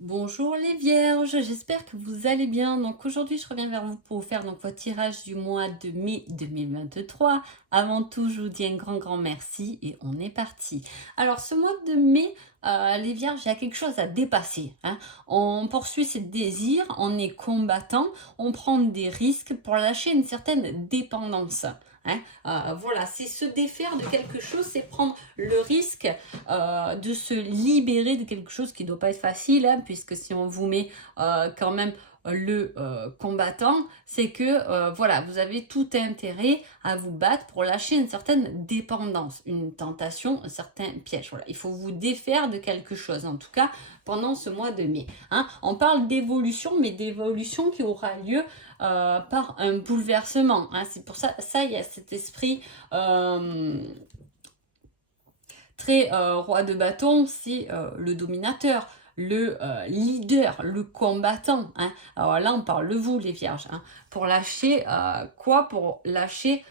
Bonjour les vierges, j'espère que vous allez bien. Donc aujourd'hui, je reviens vers vous pour vous faire votre tirage du mois de mai 2023. Avant tout, je vous dis un grand merci et on est parti. Alors ce mois de mai, les vierges, il y a quelque chose à dépasser, hein. On poursuit ses désirs, on est combattant, on prend des risques pour lâcher une certaine dépendance, hein. Voilà, c'est se défaire de quelque chose, c'est prendre le risque de se libérer de quelque chose qui ne doit pas être facile, hein, puisque si on vous met quand même le combattant, c'est que voilà, vous avez tout intérêt à vous battre pour lâcher une certaine dépendance, une tentation, un certain piège. Voilà, il faut vous défaire de quelque chose, en tout cas pendant ce mois de mai, hein. On parle d'évolution, mais d'évolution qui aura lieu par un bouleversement, hein. C'est pour ça, il y a cet esprit très roi de bâton, c'est le dominateur, le leader, le combattant, hein. Alors là, on parle de vous, les vierges, hein. Pour lâcher quoi? Pour lâcher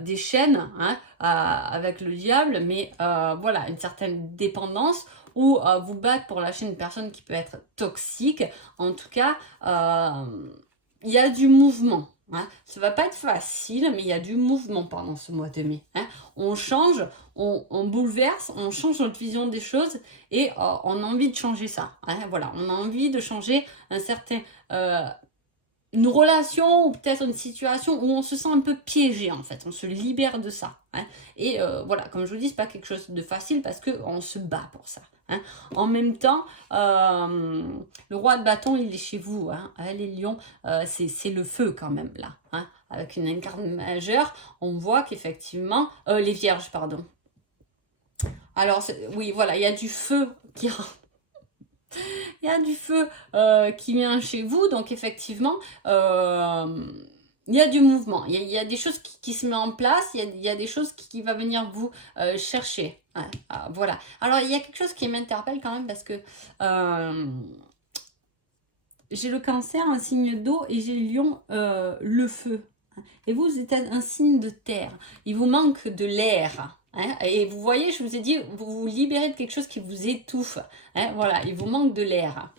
des chaînes, hein, avec le diable, mais voilà, une certaine dépendance ou vous battre pour lâcher une personne qui peut être toxique. En tout cas, il y a du mouvement, hein. Ça va pas être facile, mais il y a du mouvement pendant ce mois de mai, hein. On change, on bouleverse, on change notre vision des choses et on a envie de changer ça, hein. Voilà, on a envie de changer un certain, une relation ou peut-être une situation où on se sent un peu piégé en fait, on se libère de ça, hein. Et voilà, comme je vous dis, c'est pas quelque chose de facile parce qu'on se bat pour ça, hein. En même temps, le roi de bâton, il est chez vous, hein. Les lions, c'est le feu quand même là, hein. Avec une incarne majeure, on voit qu'effectivement, les vierges, pardon. Alors, oui, voilà, il y a du feu qui il y a du feu qui vient chez vous, donc effectivement, il y a du mouvement, il y a des choses qui se mettent en place, il y a des choses qui va venir vous chercher. Ouais, voilà. Alors, il y a quelque chose qui m'interpelle quand même parce que j'ai le cancer, un signe d'eau, et j'ai le lion, le feu. Et vous êtes un signe de terre. Il vous manque de l'air, hein. Et vous voyez, je vous ai dit, vous vous libérez de quelque chose qui vous étouffe, hein. Voilà, il vous manque de l'air.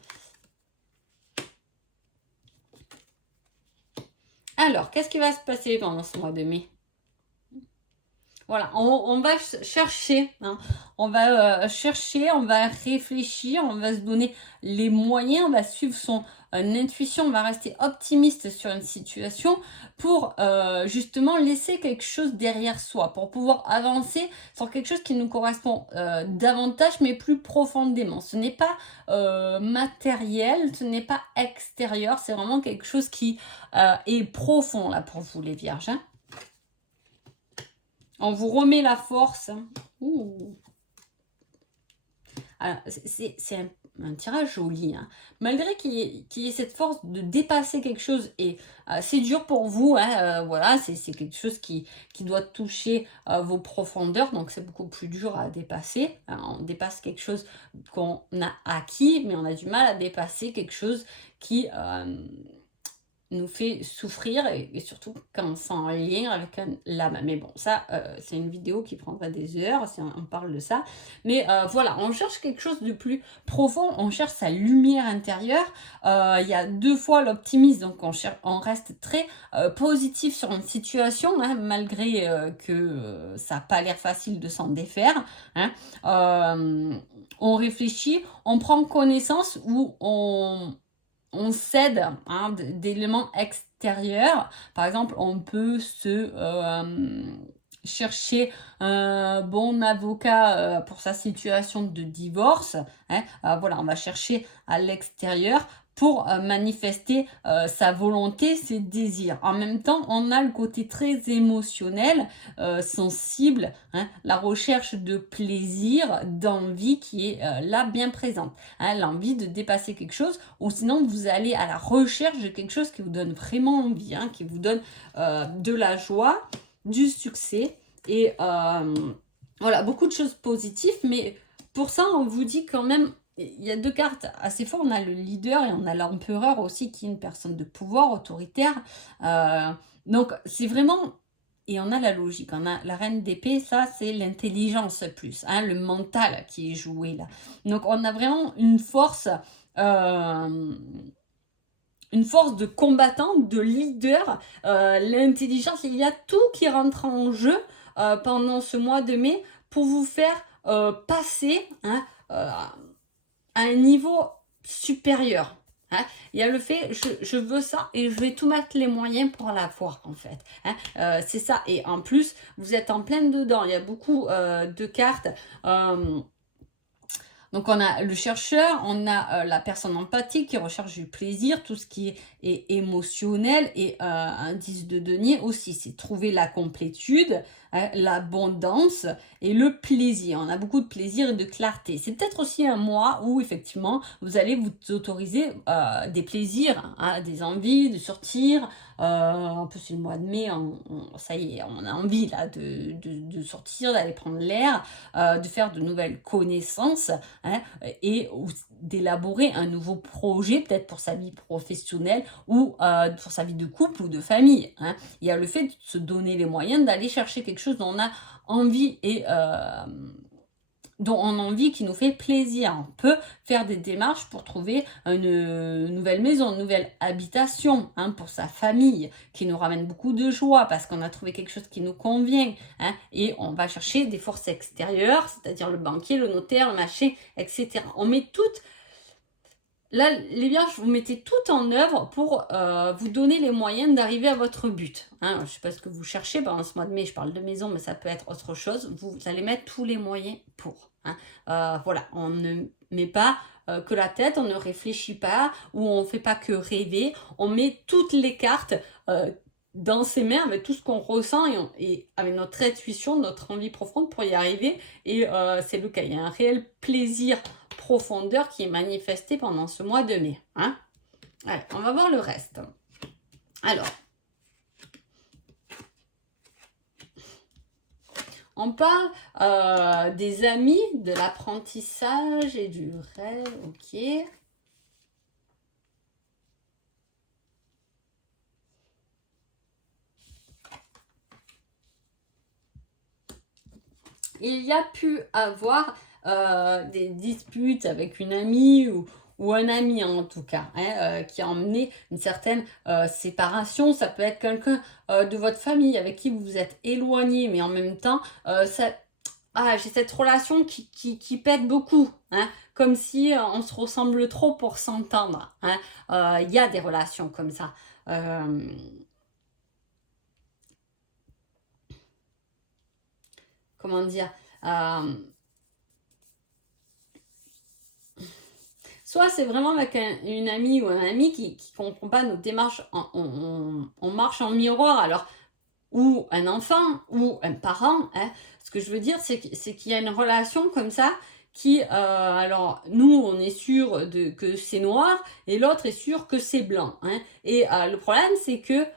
Alors, qu'est-ce qui va se passer pendant ce mois de mai? Voilà, on va chercher, hein. On va chercher, on va réfléchir, on va se donner les moyens, on va suivre son intuition, on va rester optimiste sur une situation pour justement laisser quelque chose derrière soi, pour pouvoir avancer sur quelque chose qui nous correspond davantage, mais plus profondément. Ce n'est pas matériel, ce n'est pas extérieur, c'est vraiment quelque chose qui est profond là pour vous, les vierges, hein. On vous remet la force. Ouh. Alors, c'est un tirage joli, hein. Malgré qu'il y ait cette force de dépasser quelque chose, et c'est dur pour vous, hein, voilà, c'est quelque chose qui doit toucher vos profondeurs, donc c'est beaucoup plus dur à dépasser, hein. On dépasse quelque chose qu'on a acquis, mais on a du mal à dépasser quelque chose qui nous fait souffrir, et surtout quand c'est en lien avec l'âme. Mais bon, ça, c'est une vidéo qui prendra des heures si on parle de ça. Mais voilà, on cherche quelque chose de plus profond, on cherche sa lumière intérieure. Il y a deux fois l'optimisme, donc on reste très positif sur une situation, hein, malgré que ça n'a pas l'air facile de s'en défaire, hein. On réfléchit, on prend connaissance, ou on cède, hein, d'éléments extérieurs. Par exemple, on peut se chercher un bon avocat pour sa situation de divorce, hein. Voilà, on va chercher à l'extérieur pour manifester sa volonté, ses désirs. En même temps, on a le côté très émotionnel, sensible, hein, la recherche de plaisir, d'envie qui est là bien présente, hein, l'envie de dépasser quelque chose, ou sinon vous allez à la recherche de quelque chose qui vous donne vraiment envie, hein, qui vous donne de la joie, du succès, et voilà, beaucoup de choses positives. Mais pour ça, on vous dit quand même, il y a deux cartes assez fortes. On a le leader et on a l'empereur aussi, qui est une personne de pouvoir autoritaire. Donc c'est vraiment... Et on a la logique, on a la reine d'épée, ça c'est l'intelligence plus, hein, le mental qui est joué là. Donc on a vraiment une force une force de combattant, de leader, l'intelligence, il y a tout qui rentre en jeu pendant ce mois de mai pour vous faire passer hein, à un niveau supérieur. Hein. Il y a le fait, je veux ça et je vais tout mettre les moyens pour l'avoir en fait. Hein. C'est ça. Et en plus, vous êtes en plein dedans. Il y a beaucoup de cartes. Donc on a le chercheur, on a la personne empathique qui recherche du plaisir, tout ce qui est émotionnel et indice de denier aussi, c'est trouver la complétude, hein, l'abondance et le plaisir. On a beaucoup de plaisir et de clarté. C'est peut-être aussi un mois où effectivement vous allez vous autoriser des plaisirs, hein, des envies de sortir. En plus c'est le mois de mai, ça y est, on a envie là de sortir, d'aller prendre l'air, de faire de nouvelles connaissances. Hein, et d'élaborer un nouveau projet, peut-être pour sa vie professionnelle ou pour sa vie de couple ou de famille. Hein. Il y a le fait de se donner les moyens d'aller chercher quelque chose dont on a envie et dont on a envie qui nous fait plaisir. On peut faire des démarches pour trouver une nouvelle maison, une nouvelle habitation hein, pour sa famille, qui nous ramène beaucoup de joie parce qu'on a trouvé quelque chose qui nous convient. Hein, et on va chercher des forces extérieures, c'est-à-dire le banquier, le notaire, le marché, etc. On met toutes... Là, les vierges, vous mettez tout en œuvre pour vous donner les moyens d'arriver à votre but. Hein, je ne sais pas ce que vous cherchez, pendant ce mois de mai, je parle de maison, mais ça peut être autre chose. Vous allez mettre tous les moyens pour. Hein. Voilà, on ne met pas que la tête, on ne réfléchit pas, ou on ne fait pas que rêver. On met toutes les cartes dans ses mains avec tout ce qu'on ressent et avec notre intuition, notre envie profonde pour y arriver. Et c'est le cas, il y a un réel plaisir profondeur qui est manifestée pendant ce mois de mai. Hein. Allez, on va voir le reste. Alors, on parle des amis, de l'apprentissage et du rêve. Ok. Il y a pu avoir des disputes avec une amie ou un ami en tout cas, hein, qui a emmené une certaine séparation. Ça peut être quelqu'un de votre famille avec qui vous vous êtes éloigné, mais en même temps, j'ai cette relation qui pète beaucoup, hein, comme si on se ressemble trop pour s'entendre. Hein. Il y a des relations comme ça. Comment dire soit c'est vraiment avec une amie ou un ami qui ne comprend pas nos démarches, on marche en miroir, alors, ou un enfant, ou un parent. Hein. Ce que je veux dire, c'est qu'il y a une relation comme ça qui, alors, nous, on est sûr que c'est noir, et l'autre est sûr que c'est blanc. Hein. Et le problème, c'est que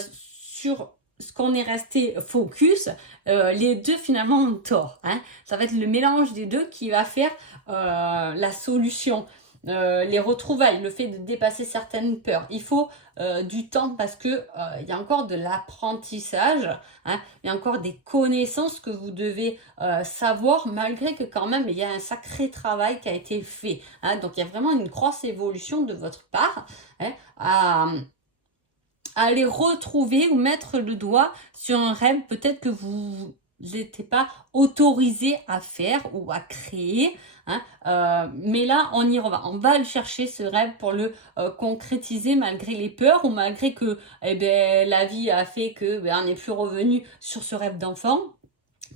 sur ce qu'on est resté focus, les deux finalement ont tort. Hein. Ça va être le mélange des deux qui va faire la solution. Les retrouvailles, le fait de dépasser certaines peurs. Il faut du temps parce que il y a encore de l'apprentissage, hein, il y a encore des connaissances que vous devez savoir, malgré que quand même il y a un sacré travail qui a été fait. Hein, donc il y a vraiment une grosse évolution de votre part hein, à aller retrouver ou mettre le doigt sur un rêve peut-être que vous n'étiez pas autorisé à faire ou à créer. Hein, mais là, on y revient. On va le chercher, ce rêve, pour le concrétiser malgré les peurs ou malgré que la vie a fait que on n'est plus revenu sur ce rêve d'enfant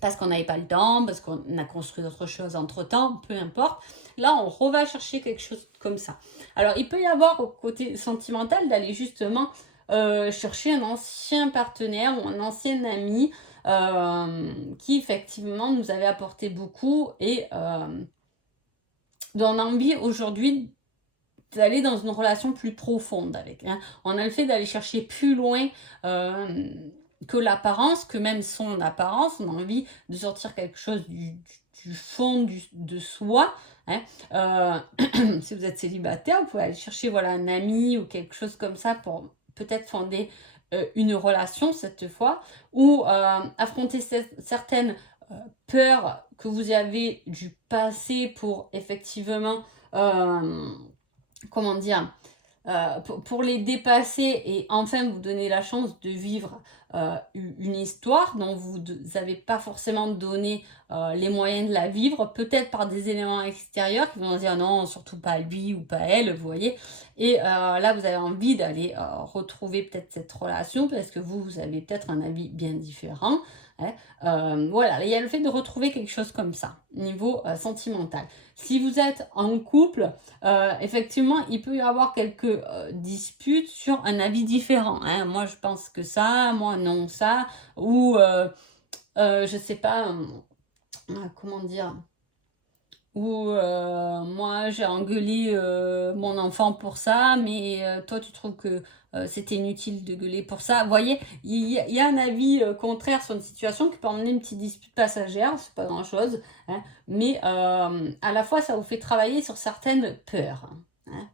parce qu'on n'avait pas le temps, parce qu'on a construit autre chose entre-temps, peu importe. Là, on va chercher quelque chose comme ça. Alors, il peut y avoir au côté sentimental d'aller justement chercher un ancien partenaire ou un ancien ami qui effectivement nous avait apporté beaucoup et dont on a envie aujourd'hui d'aller dans une relation plus profonde avec. Hein. On a le fait d'aller chercher plus loin que l'apparence, que même son apparence. On a envie de sortir quelque chose du fond de soi. Hein. Si vous êtes célibataire, vous pouvez aller chercher voilà, un ami ou quelque chose comme ça pour peut-être fonder une relation cette fois, ou affronter certaines peurs que vous avez du passé pour effectivement comment dire, pour les dépasser et enfin vous donner la chance de vivre une histoire dont vous n'avez pas forcément donné les moyens de la vivre, peut-être par des éléments extérieurs qui vont dire non, surtout pas lui ou pas elle, vous voyez. Et là, vous avez envie d'aller retrouver peut-être cette relation parce que vous avez peut-être un avis bien différent. Hein. Voilà, il y a le fait de retrouver quelque chose comme ça, niveau sentimental. Si vous êtes en couple, effectivement, il peut y avoir quelques disputes sur un avis différent. Hein. Moi, je pense que ça, moi, non, ça. Ou, je sais pas, comment dire. Ou moi, j'ai engueulé mon enfant pour ça, mais toi, tu trouves que c'était inutile de gueuler pour ça. Vous voyez, il y a un avis contraire sur une situation qui peut emmener une petite dispute passagère, c'est pas grand-chose, hein, mais à la fois, ça vous fait travailler sur certaines peurs. Hein.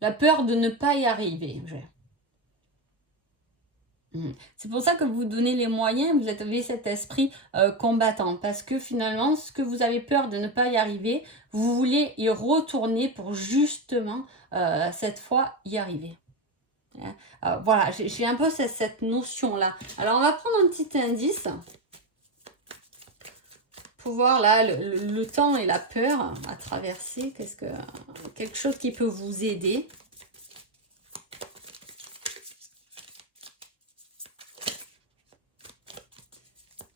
La peur de ne pas y arriver. C'est pour ça que vous donnez les moyens, vous avez cet esprit combattant, parce que finalement, ce que vous avez peur de ne pas y arriver, vous voulez y retourner pour justement, cette fois, y arriver. Hein. Voilà, j'ai un peu cette notion-là. Alors, on va prendre un petit indice pour voir là le temps et la peur à traverser. Quelque chose qui peut vous aider.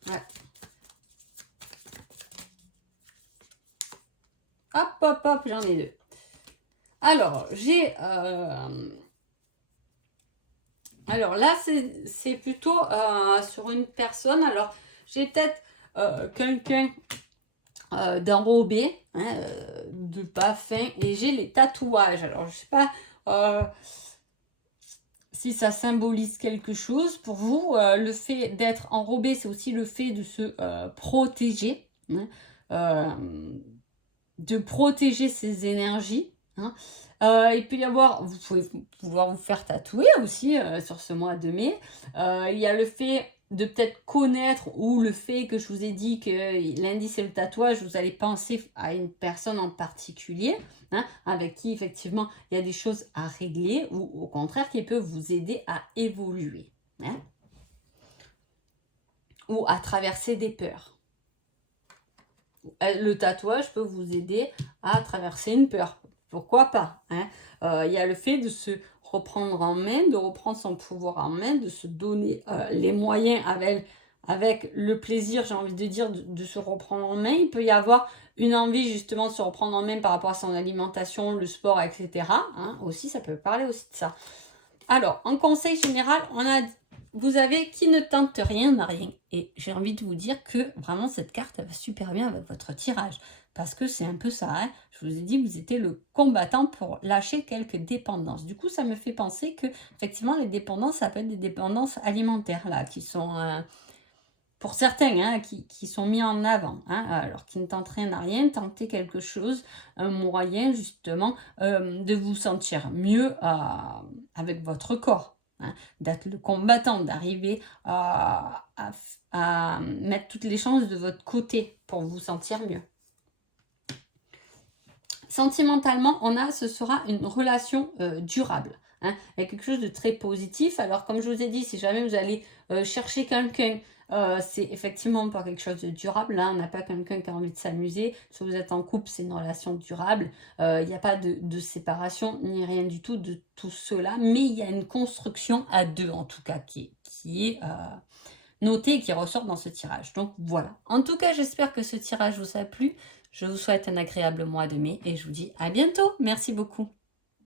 Ouais. Hop, hop, hop, j'en ai deux. Alors, alors là, c'est plutôt sur une personne. Alors, j'ai peut-être quelqu'un d'enrobé, hein, de pas fin, et j'ai les tatouages. Alors, je sais pas si ça symbolise quelque chose pour vous. Le fait d'être enrobé, c'est aussi le fait de se protéger, hein, de protéger ses énergies. Hein. Il peut y avoir, vous pouvez pouvoir vous faire tatouer aussi sur ce mois de mai. Il y a le fait de peut-être connaître ou le fait que je vous ai dit que l'indice et le tatouage, vous allez penser à une personne en particulier, hein, avec qui effectivement il y a des choses à régler ou au contraire qui peut vous aider à évoluer, hein, ou à traverser des peurs. Le tatouage peut vous aider à traverser une peur. Pourquoi pas, hein. Il y a le fait de se reprendre en main, de reprendre son pouvoir en main, de se donner les moyens avec le plaisir, j'ai envie de dire, de se reprendre en main. Il peut y avoir une envie justement de se reprendre en main par rapport à son alimentation, le sport, etc. Hein, aussi, ça peut parler aussi de ça. Alors, en conseil général, vous avez qui ne tente rien n'a rien. Et j'ai envie de vous dire que vraiment cette carte, elle va super bien avec votre tirage. Parce que c'est un peu ça. Hein. Je vous ai dit que vous étiez le combattant pour lâcher quelques dépendances. Du coup, ça me fait penser que effectivement, les dépendances, ça peut être des dépendances alimentaires là, qui sont... pour certains, hein, qui sont mis en avant, hein, alors qui ne tentent rien à rien, tentez quelque chose, un moyen justement de vous sentir mieux avec votre corps, hein, d'être le combattant, d'arriver à mettre toutes les chances de votre côté pour vous sentir mieux. Sentimentalement, ce sera une relation durable. Hein, avec quelque chose de très positif. Alors, comme je vous ai dit, si jamais vous allez chercher quelqu'un, c'est effectivement pas quelque chose de durable. Là, on n'a pas quelqu'un qui a envie de s'amuser. Si vous êtes en couple, c'est une relation durable. Il n'y a pas de séparation ni rien du tout de tout cela. Mais il y a une construction à deux, en tout cas, qui est notée et qui ressort dans ce tirage. Donc, voilà. En tout cas, j'espère que ce tirage vous a plu. Je vous souhaite un agréable mois de mai et je vous dis à bientôt. Merci beaucoup.